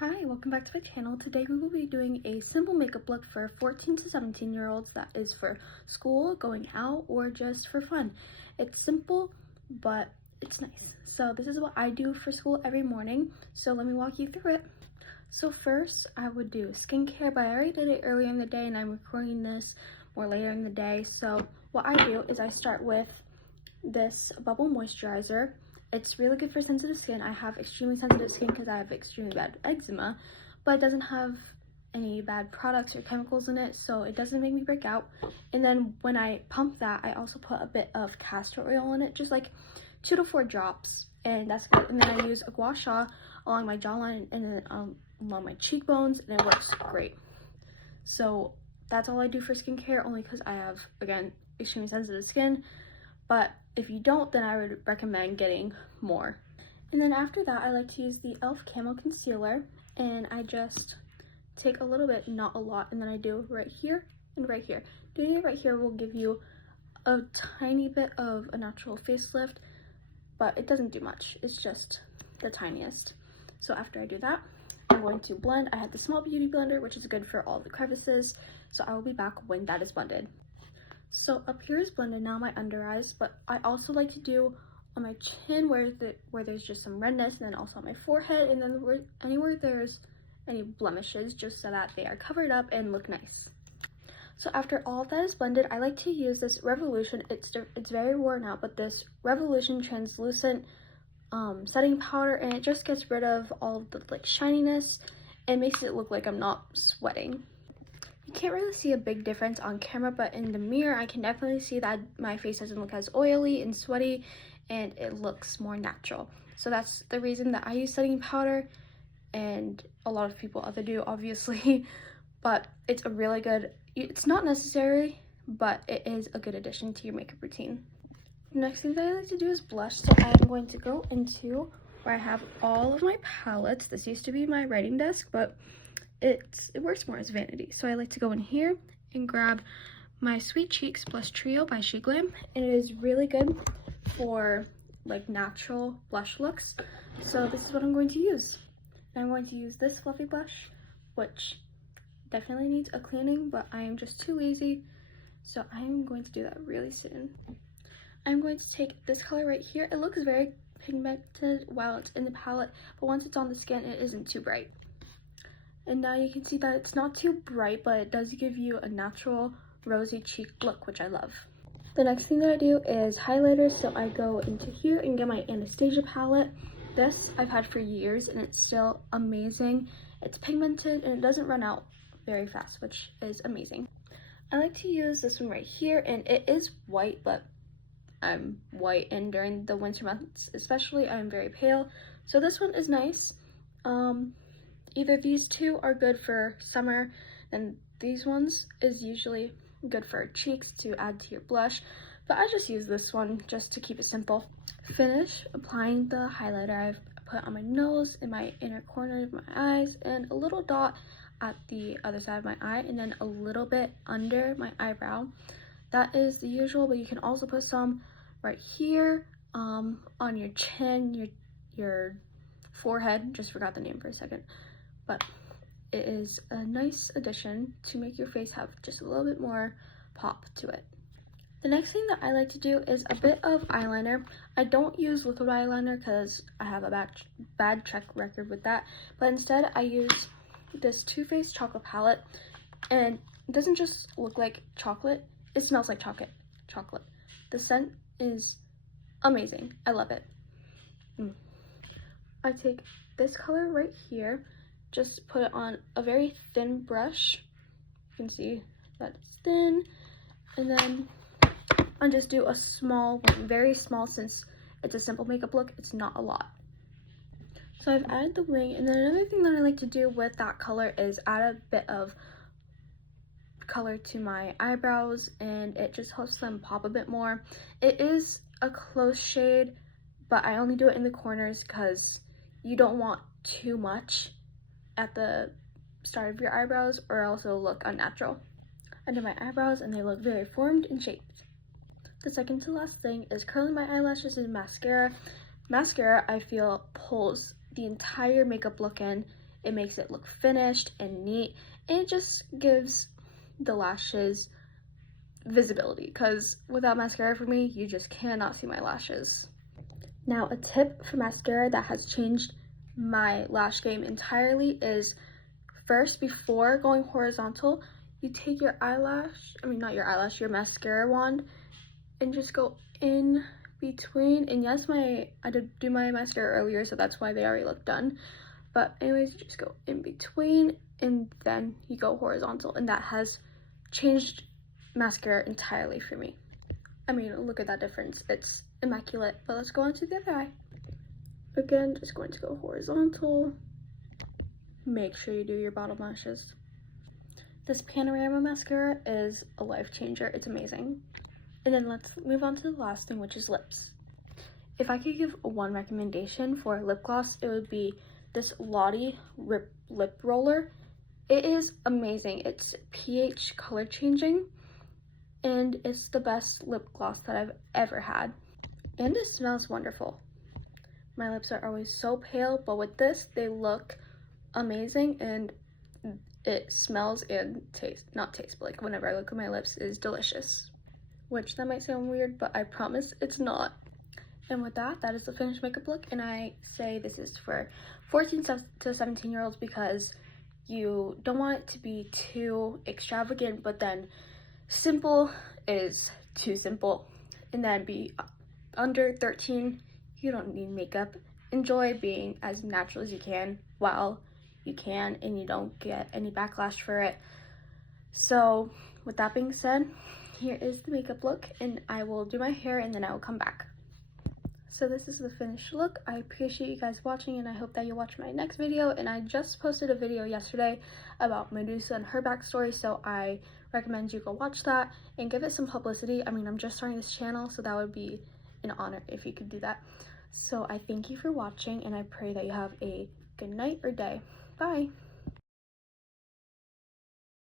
Hi, welcome back to my channel. Today we will be doing a simple makeup look for 14 to 17 year olds that is for school, going out, or just for fun. It's simple, but it's nice. So this is what I do for school every morning. So let me walk you through it. So first I would do skincare, but I already did it earlier in the day and I'm recording this more later in the day. So what I do is I start with this bubble moisturizer. It's really good for sensitive skin. I have extremely sensitive skin because I have extremely bad eczema, but it doesn't have any bad products or chemicals in it, so it doesn't make me break out. And then when I pump that, I also put a bit of castor oil in it, just like 2 to 4 drops, and that's good. And then I use a gua sha along my jawline and then along my cheekbones, and it works great. So that's all I do for skincare, only because I have, again, extremely sensitive skin. But if you don't, then I would recommend getting more. And then after that, I like to use the e.l.f. Camo Concealer, and I just take a little bit, not a lot, and then I do right here and right here. Doing it right here will give you a tiny bit of a natural facelift, but it doesn't do much. It's just the tiniest. So after I do that, I'm going to blend. I have the small beauty blender, which is good for all the crevices, so I will be back when that is blended. So up here is blended, now my under eyes, but I also like to do on my chin where there's just some redness, and then also on my forehead, and then anywhere there's any blemishes, just so that they are covered up and look nice. So after all of that is blended, I like to use this Revolution. It's very worn out, but this Revolution translucent setting powder, and it just gets rid of all of the like shininess and makes it look like I'm not sweating. You can't really see a big difference on camera, but in the mirror I can definitely see that my face doesn't look as oily and sweaty, and it looks more natural. So that's the reason that I use setting powder, and a lot of people other do, obviously. But it's a really good, it's not necessary, but it is a good addition to your makeup routine. Next thing that I like to do is blush. So I'm going to go into where I have all of my palettes. This used to be my writing desk, but it works more as vanity. So I like to go in here and grab my Sweet Cheeks Blush Trio by SheGlam, and it is really good for like natural blush looks. So this is what I'm going to use. And I'm going to use this fluffy blush, which definitely needs a cleaning, but I am just too lazy, so I am going to do that really soon. I'm going to take this color right here. It looks very pigmented while it's in the palette, but once it's on the skin, it isn't too bright. And now you can see that it's not too bright, but it does give you a natural rosy cheek look, which I love. The next thing that I do is highlighter. So I go into here and get my Anastasia palette. This I've had for years and it's still amazing. It's pigmented and it doesn't run out very fast, which is amazing. I like to use this one right here, and it is white, but I'm white, and during the winter months especially, I'm very pale. So this one is nice. Either these two are good for summer, and these ones is usually good for cheeks to add to your blush, but I just use this one just to keep it simple. Finish applying the highlighter I've put on my nose, in my inner corner of my eyes, and a little dot at the other side of my eye, and then a little bit under my eyebrow. That is the usual, but you can also put some right here, on your chin, your forehead. Just forgot the name for a second. But it is a nice addition to make your face have just a little bit more pop to it. The next thing that I like to do is a bit of eyeliner. I don't use liquid eyeliner because I have a bad track record with that, but instead I use this Too Faced chocolate palette, and it doesn't just look like chocolate, it smells like chocolate. The scent is amazing. I love it. I take this color right here, just put it on a very thin brush. You can see that it's thin, and then I just do a small one, very small, since it's a simple makeup look, it's not a lot. So I've added the wing, and then another thing that I like to do with that color is add a bit of color to my eyebrows, and it just helps them pop a bit more. It is a close shade, but I only do it in the corners because you don't want too much at the start of your eyebrows, or else it'll look unnatural. I do my eyebrows and they look very formed and shaped. The second to last thing is curling my eyelashes in mascara. Mascara, I feel, pulls the entire makeup look in. It makes it look finished and neat, and it just gives the lashes visibility, because without mascara for me, you just cannot see my lashes. Now, a tip for mascara that has changed my lash game entirely is, first, before going horizontal, you take your your mascara wand, and just go in between. And yes, I did do my mascara earlier, so that's why they already look done. But anyways, just go in between, and then you go horizontal, and that has changed mascara entirely for me. I mean, look at that difference. It's immaculate. But let's go on to the other eye. Again, just going to go horizontal. Make sure you do your bottom lashes. This Panorama mascara is a life changer. It's amazing. And then let's move on to the last thing, which is lips. If I could give one recommendation for lip gloss, it would be this Lottie lip roller. It is amazing. It's pH color changing, and it's the best lip gloss that I've ever had. And it smells wonderful. My lips are always so pale, but with this, they look amazing, and it smells and but like whenever I look at my lips, it is delicious. Which that might sound weird, but I promise it's not. And with that, that is the finished makeup look, and I say this is for 14 to 17-year-olds because you don't want it to be too extravagant, but then simple is too simple. And then be under 13, you don't need makeup. Enjoy being as natural as you can while you can, and you don't get any backlash for it. So with that being said, here is the makeup look, and I will do my hair and then I will come back. So this is the finished look. I appreciate you guys watching, and I hope that you'll watch my next video. And I just posted a video yesterday about Medusa and her backstory, so I recommend you go watch that and give it some publicity. I mean, I'm just starting this channel, so that would be an honor if you could do that. So I thank you for watching, and I pray that you have a good night or day. Bye!